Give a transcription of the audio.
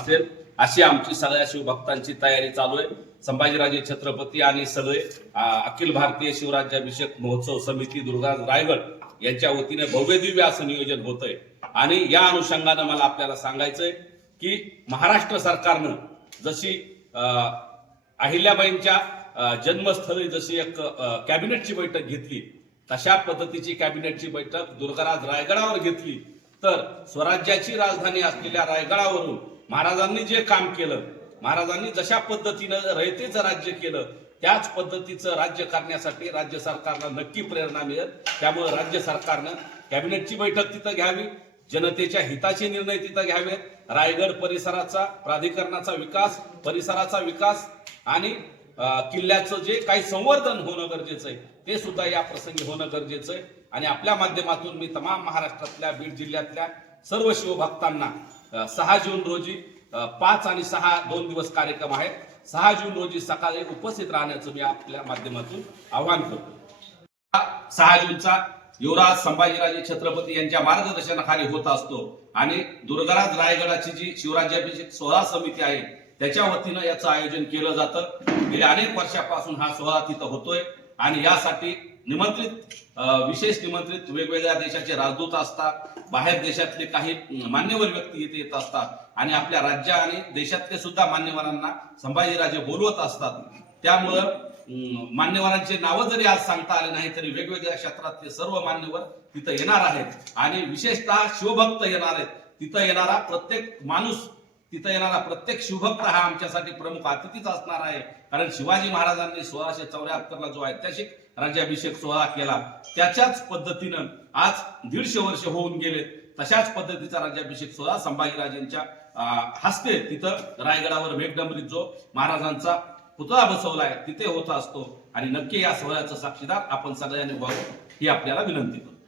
असेल अशी आमची सगळ्या शिवभक्तांची तयारी चालू आहे। संभाजीराजे छत्रपती आणि सगळे अखिल भारतीय शिवराज्याभिषेक महोत्सव समिती दुर्गाराज रायगड यांच्या वतीने भव्य दिव्य असं नियोजन होतंय। आणि या अनुषंगाने मला आपल्याला सांगायचंय की महाराष्ट्र सरकारनं जशी अहिल्याबाईंच्या जन्मस्थळी जशी एक कॅबिनेटची बैठक घेतली, तशा पद्धतीची कॅबिनेटची बैठक दुर्गाराज रायगडावर घेतली तर स्वराज्याची राजधानी असलेल्या रायगडावरून महाराजांनी जे काम केलं, महाराजांनी जशा पद्धतीनं रयतेचं राज्य केलं त्याच पद्धतीचं राज्य करण्यासाठी राज्य सरकारला नक्की प्रेरणा मिळेल। त्यामुळे राज्य सरकारनं कॅबिनेटची बैठक तिथं घ्यावी, जनतेच्या हिताचे निर्णय तिथं घ्यावेत। रायगड परिसराचा प्राधिकरणाचा विकास, परिसराचा विकास आणि किल्ल्याचं जे काही संवर्धन होणं गरजेचं आहे ते सुद्धा या प्रसंगी होणं गरजेचं आहे। आणि आपल्या माध्यमातून मी तमाम महाराष्ट्रातल्या बीड जिल्ह्यातल्या सर्व शिवभक्तांना 6 जून रोजी 5 आणि 6 2 दिवस कार्यक्रम आहेत। 6 जून रोजी सकाळी उपस्थित राहण्याचं मी आपल्या माध्यमातून आवाहन करतो। 6 जूनचा युवराज संभाजीराजे छत्रपती यांच्या मार्गदर्शनाखाली होत असतो आणि दुर्गाराज रायगडाची जी शिवराज्याभिषेक सोहळा समिती आहे त्याच्या वतीनं याचं आयोजन केलं जातं। गेल्या अनेक वर्षापासून हा सोहळा तिथं होतोय आणि यासाठी विशेष निमंत्रित वेगवेगळ्या देशाचे राजदूत असतात, बाहेर देशातले काही मान्यवर व्यक्ती इथे येत असतात आणि आपल्या राज्य आणि देशातले सुद्धा मान्यवरांना संभाजीराजे बोलवत असतात। त्यामुळं मान्यवरांचे नावं जरी आज सांगता आले नाही तरी वेगवेगळ्या क्षेत्रातले सर्व मान्यवर तिथं येणार आहेत आणि विशेषतः शिवभक्त येणार आहेत। तिथं येणारा प्रत्येक माणूस, तिथं येणारा प्रत्येक शिवभक्त हा आमच्यासाठी प्रमुख अतिथीच असणार आहे। कारण शिवाजी महाराजांनी 1674 ला जो ऐतिहासिक राज्याभिषेक सोहळा केला त्याच्याच पद्धतीनं आज 150 वर्ष होऊन गेले, तशाच पद्धतीचा राज्याभिषेक सोहळा संभाजीराजेंच्या हस्ते तिथं रायगडावर मेघडंबरीत जो महाराजांचा पुतळा बसवलाय तिथे होत असतो आणि नक्की या सोहळ्याचं साक्षीदार आपण सगळ्यांनी व्हावं ही आपल्याला विनंती करतो।